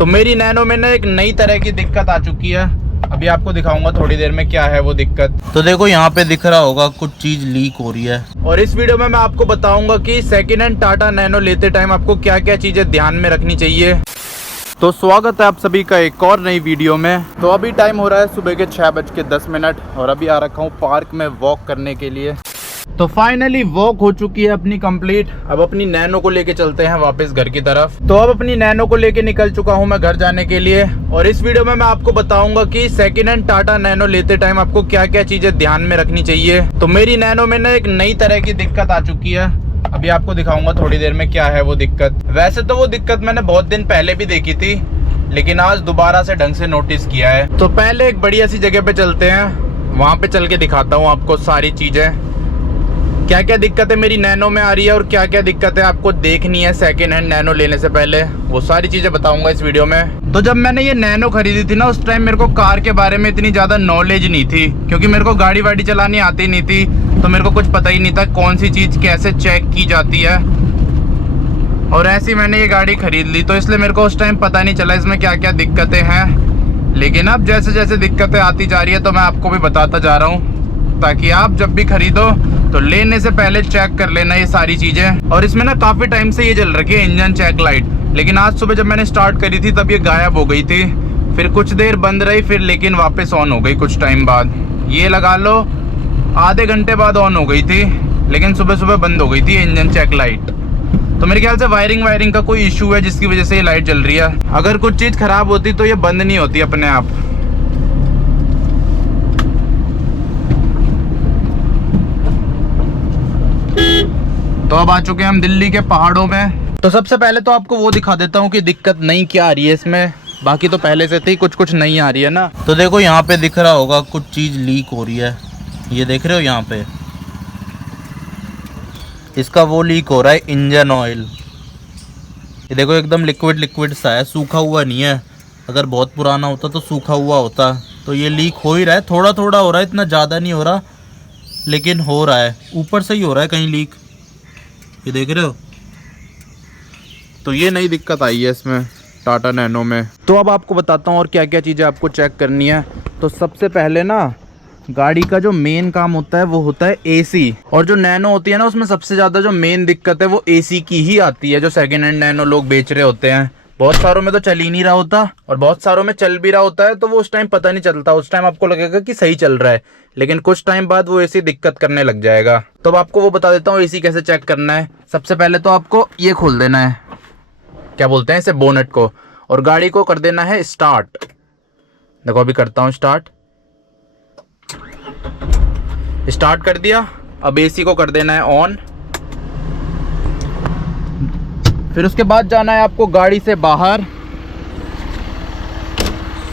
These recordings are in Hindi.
तो मेरी नैनो में ना एक नई तरह की दिक्कत आ चुकी है। अभी आपको दिखाऊंगा थोड़ी देर में क्या है वो दिक्कत। तो देखो यहाँ पे दिख रहा होगा कुछ चीज लीक हो रही है, और इस वीडियो में मैं आपको बताऊंगा कि सेकेंड हैंड टाटा नैनो लेते टाइम आपको क्या क्या चीजें ध्यान में रखनी चाहिए। तो स्वागत है आप सभी का एक और नई वीडियो में। तो अभी टाइम हो रहा है सुबह के 6:10 और अभी आ रखा हूँ पार्क में वॉक करने के लिए। तो फाइनली वॉक हो चुकी है अपनी कंप्लीट। अब अपनी नैनो को लेके चलते हैं वापस घर की तरफ। तो अब अपनी नैनो को लेके निकल चुका हूं मैं घर जाने के लिए, और इस वीडियो में मैं आपको बताऊंगा कि सेकेंड हैंड टाटा नैनो लेते टाइम आपको क्या क्या चीजें ध्यान में रखनी चाहिए। तो मेरी नैनो में ना एक नई तरह की दिक्कत आ चुकी है। अभी आपको दिखाऊंगा थोड़ी देर में क्या है वो दिक्कत। वैसे तो वो दिक्कत मैंने बहुत दिन पहले भी देखी थी, लेकिन आज दोबारा से ढंग से नोटिस किया है। तो पहले एक बढ़िया सी जगह पे चलते हैं, वहां पे चल के दिखाता हूँ आपको सारी चीजें, क्या क्या दिक्कतें मेरी नैनो में आ रही है और क्या क्या दिक्कतें आपको देखनी है सेकेंड हैंड नैनो लेने से पहले। वो सारी चीजें बताऊंगा इस वीडियो में। तो जब मैंने ये नैनो खरीदी थी ना, उस टाइम मेरे को कार के बारे में इतनी ज्यादा नॉलेज नहीं थी, क्योंकि मेरे को गाड़ी वाड़ी चलानी आती नहीं थी। तो मेरे को कुछ पता ही नहीं था कौन सी चीज कैसे चेक की जाती है, और ऐसी मैंने ये गाड़ी खरीद ली। तो इसलिए मेरे को उस टाइम पता नहीं चला इसमें क्या क्या दिक्कतें हैं। लेकिन अब जैसे जैसे दिक्कतें आती जा रही है तो मैं आपको भी बताता जा रहा हूँ, ताकि आप जब भी खरीदो तो लेने से पहले चेक कर लेना ये सारी चीजें। और इसमें ना काफी टाइम से ये जल रखी है इंजन चेक लाइट, लेकिन आज सुबह जब मैंने स्टार्ट करी थी तब ये गायब हो गई थी। फिर कुछ देर बंद रही, फिर लेकिन वापस ऑन हो गई कुछ टाइम बाद। ये लगा लो आधे घंटे बाद ऑन हो गई थी, लेकिन सुबह सुबह बंद हो गई थी इंजन चेक लाइट। तो मेरे ख्याल से वायरिंग का कोई इशू है जिसकी वजह से ये लाइट जल रही है। अगर कुछ चीज खराब होती तो ये बंद नहीं होती अपने आप। तो अब आ चुके हैं हम दिल्ली के पहाड़ों में। तो सबसे पहले तो आपको वो दिखा देता हूँ कि दिक्कत नई क्या आ रही है इसमें। बाकी तो पहले से थी, कुछ नई आ रही है ना। तो देखो यहाँ पे दिख रहा होगा कुछ चीज लीक हो रही है, ये देख रहे हो यहाँ पे। इसका वो लीक हो रहा है इंजन ऑयल। ये देखो एकदम लिक्विड सा है, सूखा हुआ नहीं है। अगर बहुत पुराना होता तो सूखा हुआ होता। तो ये लीक हो ही रहा है, थोड़ा थोड़ा हो रहा है, इतना ज़्यादा नहीं हो रहा, लेकिन हो रहा है। ऊपर से ही हो रहा है कहीं लीक, ये देख रहे हो। तो ये नई दिक्कत आई है इसमें टाटा नैनो में। तो अब आपको बताता हूँ और क्या क्या चीज़ें आपको चेक करनी है। तो सबसे पहले ना गाड़ी का जो मेन काम होता है वो होता है एसी। और जो नैनो होती है ना, उसमें सबसे ज़्यादा जो मेन दिक्कत है वो एसी की ही आती है। जो सेकेंड हैंड नैनो लोग बेच रहे होते हैं, बहुत सारों में तो चल ही नहीं रहा होता, और बहुत सारों में चल भी रहा होता है तो वो उस टाइम पता नहीं चलता। उस टाइम आपको लगेगा कि सही चल रहा है, लेकिन कुछ टाइम बाद वो एसी दिक्कत करने लग जाएगा। तो अब आपको वो बता देता हूँ एसी कैसे चेक करना है। सबसे पहले तो आपको ये खोल देना है, क्या बोलते हैं इसे, बोनेट को, और गाड़ी को कर देना है स्टार्ट। देखो अभी करता हूँ स्टार्ट कर दिया। अब एसी को कर देना है ऑन। फिर उसके बाद जाना है आपको गाड़ी से बाहर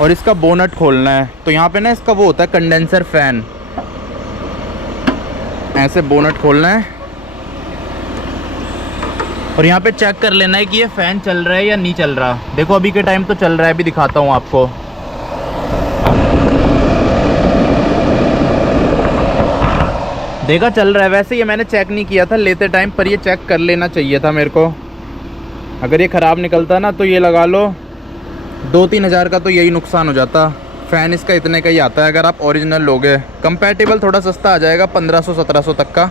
और इसका बोनट खोलना है। तो यहाँ पे ना इसका वो होता है कंडेंसर फैन, ऐसे बोनट खोलना है और यहाँ पे चेक कर लेना है कि ये फैन चल रहा है या नहीं चल रहा। देखो अभी के टाइम तो चल रहा है, अभी दिखाता हूँ आपको। देखा चल रहा है। वैसे ये मैंने चेक नहीं किया था लेते टाइम, पर ये चेक कर लेना चाहिए था मेरे को। अगर ये ख़राब निकलता ना तो ये लगा लो 2-3 हज़ार का तो यही नुकसान हो जाता। फ़ैन इसका इतने का ही आता है अगर आप ओरिजिनल लोगे। कंपैटिबल थोड़ा सस्ता आ जाएगा 1500-1700 तक का।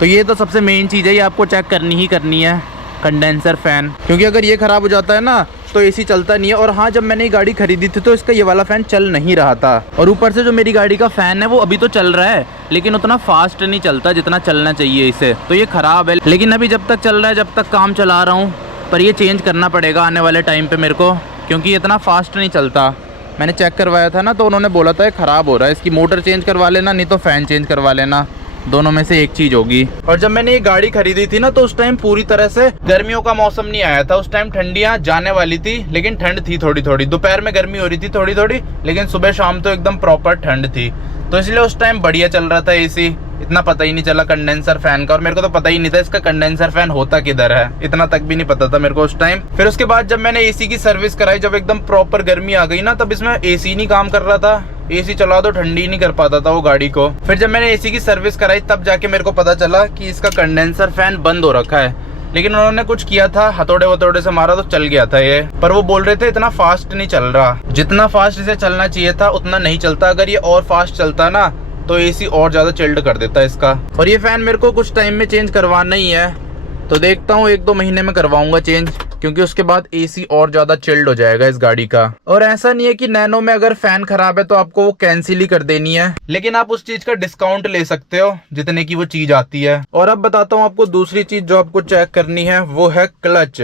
तो ये तो सबसे मेन चीज़ है, ये आपको चेक करनी ही करनी है, कंडेंसर फ़ैन। क्योंकि अगर ये ख़राब हो जाता है ना तो एसी चलता नहीं है। और हाँ, जब मैंने ये गाड़ी खरीदी थी तो इसका ये वाला फ़ैन चल नहीं रहा था। और ऊपर से जो मेरी गाड़ी का फ़ैन है वो अभी तो चल रहा है, लेकिन उतना फास्ट नहीं चलता जितना चलना चाहिए इसे। तो ये ख़राब है, लेकिन अभी जब तक चल रहा है, जब तक काम चला रहा हूँ। पर ये चेंज करना पड़ेगा आने वाले टाइम पे मेरे को, क्योंकि ये इतना फास्ट नहीं चलता। मैंने चेक करवाया था ना, तो उन्होंने बोला था ये ख़राब हो रहा है, इसकी मोटर चेंज करवा लेना, नहीं तो फ़ैन चेंज करवा लेना, दोनों में से एक चीज़ होगी। और जब मैंने ये गाड़ी खरीदी थी ना, तो उस टाइम पूरी तरह से गर्मियों का मौसम नहीं आया था। उस टाइम ठंडियाँ जाने वाली थी, लेकिन ठंड थी थोड़ी थोड़ी। दोपहर में गर्मी हो रही थी थोड़ी थोड़ी, लेकिन सुबह शाम तो एकदम प्रॉपर ठंड थी। तो इसलिए उस टाइम बढ़िया चल रहा था एसी, इतना पता ही नहीं चला कंडेंसर फैन का। और मेरे को तो पता ही नहीं था इसका कंडेंसर फैन होता किधर है, इतना तक भी नहीं पता था मेरे को उस टाइम। फिर उसके बाद जब मैंने एसी की सर्विस कराई, जब एकदम प्रॉपर गर्मी आ गई ना, तब इसमें एसी नहीं काम कर रहा था। एसी चला दो ठंडी नहीं कर पाता था वो गाड़ी को। फिर जब मैंने एसी की सर्विस कराई तब जाके मेरे को पता चला कि इसका कंडेंसर फैन बंद हो रखा है। लेकिन उन्होंने कुछ किया था, हथौड़े वथौड़े से मारा तो चल गया था ये। पर वो बोल रहे थे इतना फास्ट नहीं चल रहा, जितना फास्ट इसे चलना चाहिए था उतना नहीं चलता। अगर ये और फास्ट चलता ना तो एसी और ज्यादा चिल्ड कर देता है इसका। और ये फैन मेरे को कुछ टाइम में चेंज करवाना ही है, तो देखता हूँ 1-2 महीने में करवाऊंगा चेंज, क्योंकि उसके बाद एसी और ज्यादा चिल्ड हो जाएगा इस गाड़ी का। और ऐसा नहीं है कि नैनो में अगर फैन खराब है तो आपको वो कैंसिल ही कर देनी है, लेकिन आप उस चीज का डिस्काउंट ले सकते हो जितने की वो चीज आती है। और अब बताता हूँ आपको दूसरी चीज जो आपको चेक करनी है, वो है क्लच।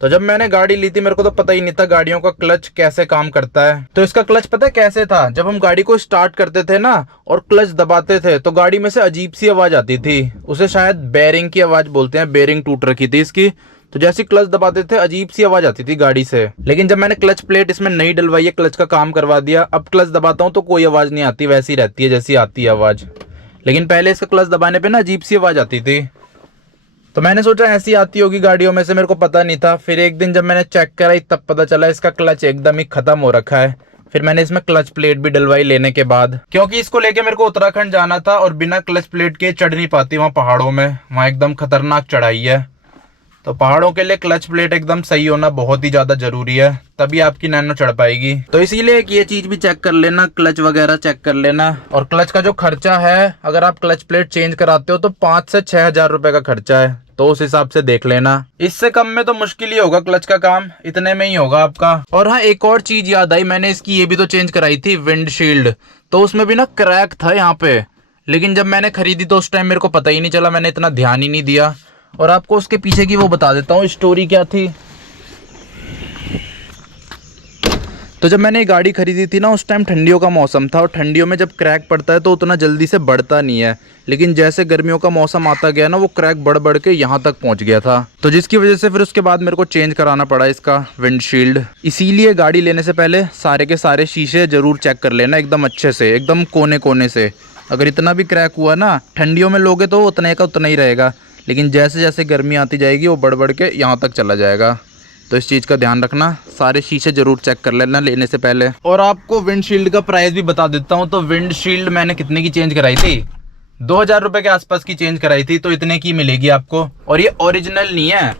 तो जब मैंने गाड़ी ली थी मेरे को तो पता ही नहीं था गाड़ियों का क्लच कैसे काम करता है। तो इसका क्लच पता है कैसे था, जब हम गाड़ी को स्टार्ट करते थे ना और क्लच दबाते थे तो गाड़ी में से अजीब सी आवाज आती थी, उसे शायद बेरिंग की आवाज बोलते हैं, बेरिंग टूट रखी थी इसकी। तो जैसे क्लच दबाते थे अजीब सी आवाज आती थी गाड़ी से। लेकिन जब मैंने क्लच प्लेट इसमें नहीं डलवाई है, क्लच का काम करवा दिया, अब क्लच दबाता हूँ तो कोई आवाज नहीं आती, वैसी रहती है जैसी आती है आवाज। लेकिन पहले इसका क्लच दबाने पे ना अजीब सी आवाज आती थी, तो मैंने सोचा ऐसी आती होगी गाड़ियों में से, मेरे को पता नहीं था। फिर एक दिन जब मैंने चेक कराई तब पता चला इसका क्लच एकदम ही खत्म हो रखा है। फिर मैंने इसमें क्लच प्लेट भी डलवाई लेने के बाद, क्योंकि इसको लेके मेरे को उत्तराखंड जाना था और बिना क्लच प्लेट के चढ़ नहीं पाती वहाँ पहाड़ों में, वहाँ एकदम खतरनाक चढ़ाई है। तो पहाड़ों के लिए क्लच प्लेट एकदम सही होना बहुत ही ज्यादा जरूरी है, तभी आपकी नैनो चढ़ पाएगी। तो इसीलिए ये चीज भी चेक कर लेना, क्लच वगैरह चेक कर लेना। और क्लच का जो खर्चा है, अगर आप क्लच प्लेट चेंज कराते हो तो 5 से 6 हजार रुपए का खर्चा है, तो उस हिसाब से देख लेना। इससे कम में तो मुश्किल ही होगा क्लच का काम, इतने में ही होगा आपका। और हाँ, एक और चीज याद आई, मैंने इसकी ये भी तो चेंज कराई थी, विंडशील्ड। तो उसमें भी ना क्रैक था यहाँ पे, लेकिन जब मैंने खरीदी तो उस टाइम मेरे को पता ही नहीं चला, मैंने इतना ध्यान ही नहीं दिया। और आपको उसके पीछे की वो बता देता हूँ स्टोरी क्या थी। तो जब मैंने ये गाड़ी खरीदी थी ना उस टाइम ठंडियों का मौसम था, और ठंडियों में जब क्रैक पड़ता है तो उतना जल्दी से बढ़ता नहीं है, लेकिन जैसे गर्मियों का मौसम आता गया ना वो क्रैक बढ़ बढ़ के यहाँ तक पहुँच गया था। तो जिसकी वजह से फिर उसके बाद मेरे को चेंज कराना पड़ा इसका विंडशील्ड। इसीलिए गाड़ी लेने से पहले सारे के सारे शीशे जरूर चेक कर लेना एकदम अच्छे से, एकदम कोने कोने से। अगर इतना भी क्रैक हुआ ना, ठंडियों में लोगे तो उतने का उतना ही रहेगा, लेकिन जैसे जैसे गर्मी आती जाएगी वो बढ़ बढ़ के यहाँ तक चला जाएगा। तो इस चीज़ का ध्यान रखना, सारे शीशे जरूर चेक कर लेना लेने से पहले। और आपको विंडशील्ड का प्राइस भी बता देता हूँ। तो विंडशील्ड मैंने कितने की चेंज कराई थी, 2000 रुपये के आसपास की चेंज कराई थी, तो इतने की मिलेगी आपको। और ये ओरिजिनल नहीं है,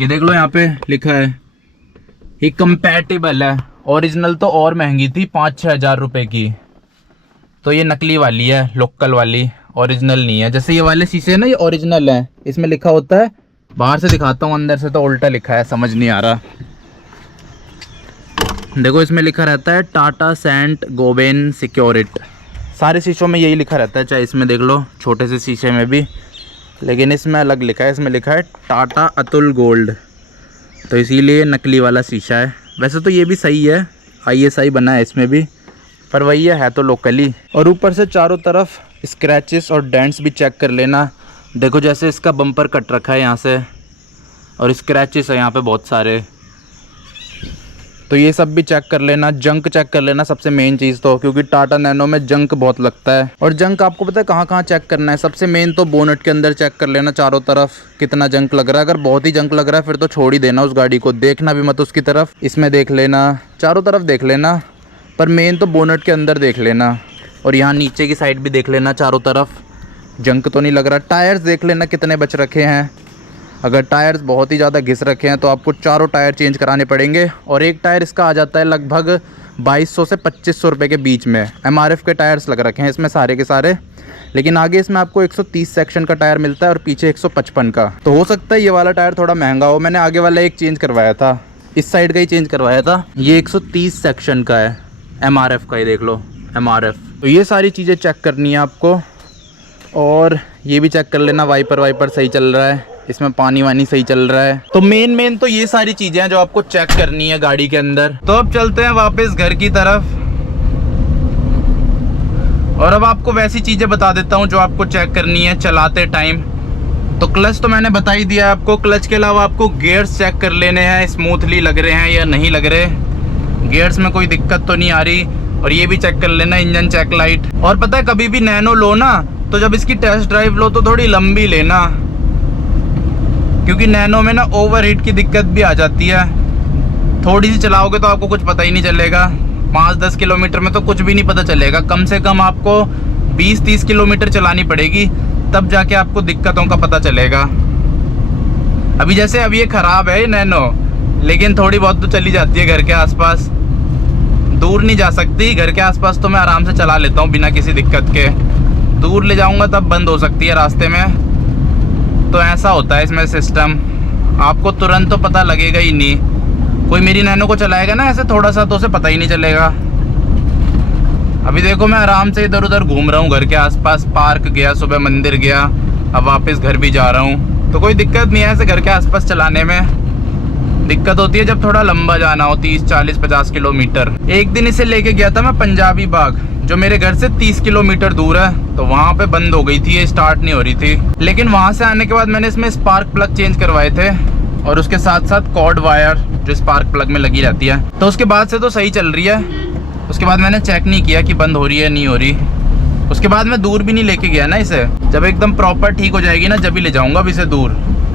ये देख लो यहाँ पे लिखा है ये कंपैटिबल है। ओरिजिनल तो और महंगी थी, 5-6 हजार रुपये की, तो ये नकली वाली है, लोकल वाली, ओरिजिनल नहीं है। जैसे ये वाले शीशे है ना, ये ओरिजिनल है, इसमें लिखा होता है, बाहर से दिखाता हूँ, अंदर से तो उल्टा लिखा है, समझ नहीं आ रहा। देखो इसमें लिखा रहता है टाटा सेंट गोबेन सिक्योरिट, सारे शीशों में यही लिखा रहता है, चाहे इसमें देख लो छोटे से शीशे में भी, लेकिन इसमें अलग लिखा है, इसमें लिखा है टाटा अतुल गोल्ड, तो इसीलिए नकली वाला शीशा है। वैसे तो ये भी सही है, ISI बना है इसमें भी, पर वही है तो लोकली। और ऊपर से चारों तरफ स्क्रैचेस और डेंट्स भी चेक कर लेना। देखो जैसे इसका बम्पर कट रखा है यहाँ से, और स्क्रैचेस है यहाँ पे बहुत सारे, तो ये सब भी चेक कर लेना। जंक चेक कर लेना सबसे मेन चीज़ तो, क्योंकि टाटा नैनो में जंक बहुत लगता है। और जंक आपको पता है कहाँ कहाँ चेक करना है, सबसे मेन तो बोनट के अंदर चेक कर लेना, चारों तरफ कितना जंक लग रहा है। अगर बहुत ही जंक लग रहा है फिर तो छोड़ ही देना उस गाड़ी को, देखना भी मत उसकी तरफ। इसमें देख लेना, चारों तरफ देख लेना, पर मेन तो बोनट के अंदर देख लेना। और यहाँ नीचे की साइड भी देख लेना, चारों तरफ जंक तो नहीं लग रहा। टायर्स देख लेना कितने बच रखे हैं, अगर टायर्स बहुत ही ज़्यादा घिस रखे हैं तो आपको चारों टायर चेंज कराने पड़ेंगे। और एक टायर इसका आ जाता है लगभग 2200 से 2500 रुपये के बीच में। MRF के टायर्स लग रखे हैं इसमें सारे के सारे, लेकिन आगे इसमें आपको 130 सेक्शन का टायर मिलता है और पीछे 155 का। तो हो सकता है ये वाला टायर थोड़ा महंगा हो, मैंने आगे वाला एक चेंज करवाया था, इस साइड का ही चेंज करवाया था, ये 130 सेक्शन का है, MRF का ही देख लो, MRF। तो ये सारी चीज़ें चेक करनी है आपको। और ये भी चेक कर लेना वाइपर सही चल रहा है, इसमें पानी वानी सही चल रहा है। तो मेन तो ये सारी चीजें हैं जो आपको चेक करनी है गाड़ी के अंदर। तो अब चलते हैं वापस घर की तरफ, और अब आपको वैसी चीजें बता देता हूँ जो आपको चेक करनी है चलाते टाइम। तो क्लच तो मैंने बता ही दिया आपको, क्लच के अलावा आपको गियर्स चेक कर लेने हैं, स्मूथली लग रहे हैं या नहीं लग रहे, गियर्स में कोई दिक्कत तो नहीं आ रही। और ये भी चेक कर लेना इंजन चेक लाइट। और पता है कभी भी नैनो लो ना तो जब इसकी टेस्ट ड्राइव लो तो थोड़ी लंबी लेना, क्योंकि नैनो में ना ओवरहीट की दिक्कत भी आ जाती है। थोड़ी सी चलाओगे तो आपको कुछ पता ही नहीं चलेगा, 5-10 किलोमीटर में तो कुछ भी नहीं पता चलेगा। कम से कम आपको 20-30 किलोमीटर चलानी पड़ेगी, तब जाके आपको दिक्कतों का पता चलेगा। अभी जैसे अभी ये ख़राब है नैनो, लेकिन थोड़ी बहुत तो चली जाती है घर के आसपास, दूर नहीं जा सकती। घर के आसपास तो मैं आराम से चला लेता हूँ बिना किसी दिक्कत के, दूर ले जाऊँगा तब बंद हो सकती है रास्ते में। तो ऐसा होता है इसमें सिस्टम, आपको तुरंत तो पता लगेगा ही नहीं। कोई मेरी नैनो को चलाएगा ना ऐसे थोड़ा सा, तो उसे पता ही नहीं चलेगा। अभी देखो मैं आराम से इधर उधर घूम रहा हूँ घर के आसपास, पार्क गया, सुबह मंदिर गया, अब वापस घर भी जा रहा हूँ, तो कोई दिक्कत नहीं है ऐसे घर के आसपास चलाने में। दिक्कत होती है जब थोड़ा लंबा जाना हो, 30, 40, 50 किलोमीटर। एक दिन इसे लेके गया था मैं पंजाबी बाग, जो मेरे घर से 30 किलोमीटर दूर है, तो वहाँ पे बंद हो गई थी, ये स्टार्ट नहीं हो रही थी। लेकिन वहाँ से आने के बाद मैंने इसमें स्पार्क प्लग चेंज करवाए थे, और उसके साथ साथ कॉर्ड वायर जो स्पार्क प्लग में लगी रहती है, तो उसके बाद से तो सही चल रही है। उसके बाद मैंने चेक नहीं किया कि बंद हो रही है नहीं हो रही। उसके बाद मैं दूर भी नहीं लेके गया ना इसे, जब एकदम प्रॉपर ठीक हो जाएगी ना जब ही ले जाऊंगा अब इसे दूर,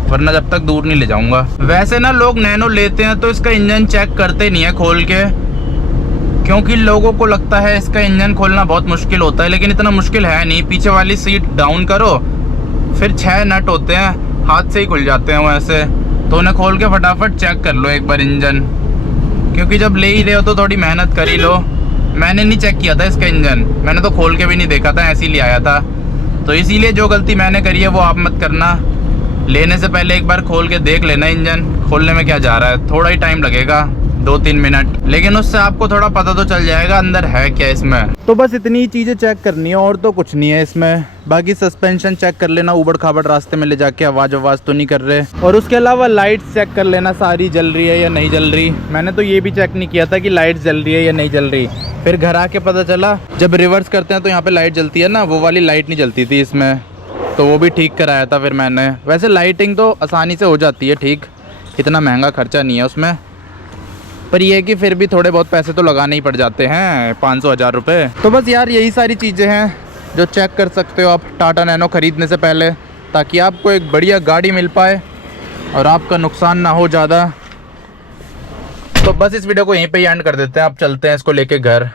वरना जब तक दूर नहीं ले जाऊंगा। वैसे ना लोग नैनो लेते हैं तो इसका इंजन चेक करते नहीं है खोल के, क्योंकि लोगों को लगता है इसका इंजन खोलना बहुत मुश्किल होता है, लेकिन इतना मुश्किल है नहीं। पीछे वाली सीट डाउन करो, फिर 6 नट होते हैं, हाथ से ही खुल जाते हैं वैसे, तो उन्हें खोल के फटाफट चेक कर लो एक बार इंजन, क्योंकि जब ले ही रहे हो तो थोड़ी मेहनत कर ही लो। मैंने नहीं चेक किया था इसका इंजन, मैंने तो खोल के भी नहीं देखा था, ऐसे ही ले आया था। तो इसीलिए जो गलती मैंने करी है वो आप मत करना। लेने से पहले एक बार खोल के देख लेना इंजन, खोलने में क्या जा रहा है। थोड़ा ही टाइम लगेगा, 2-3 मिनट, लेकिन उससे आपको थोड़ा पता तो चल जाएगा अंदर है क्या इसमें। तो बस इतनी ही चीज़ें चेक करनी है और तो कुछ नहीं है इसमें। बाकी सस्पेंशन चेक कर लेना, ऊबड़ खाबड़ रास्ते में ले जाके आवाज़ तो नहीं कर रहे। और उसके अलावा लाइट्स चेक कर लेना सारी जल रही है या नहीं जल रही। मैंने तो ये भी चेक नहीं किया था कि लाइट जल रही है या नहीं जल रही, फिर घर आके पता चला जब रिवर्स करते हैं तो यहाँ पे लाइट जलती है ना, वो वाली लाइट नहीं जलती थी इसमें, तो वो भी ठीक कराया था फिर मैंने। वैसे लाइटिंग तो आसानी से हो जाती है ठीक, इतना महंगा खर्चा नहीं है उसमें, पर ये है कि फिर भी थोड़े बहुत पैसे तो लगाने ही पड़ जाते हैं, 500-1000 रुपये। तो बस यार यही सारी चीज़ें हैं जो चेक कर सकते हो आप टाटा नैनो ख़रीदने से पहले, ताकि आपको एक बढ़िया गाड़ी मिल पाए और आपका नुकसान ना हो ज़्यादा। तो बस इस वीडियो को यहीं पे ही एंड कर देते हैं, आप चलते हैं इसको लेके घर।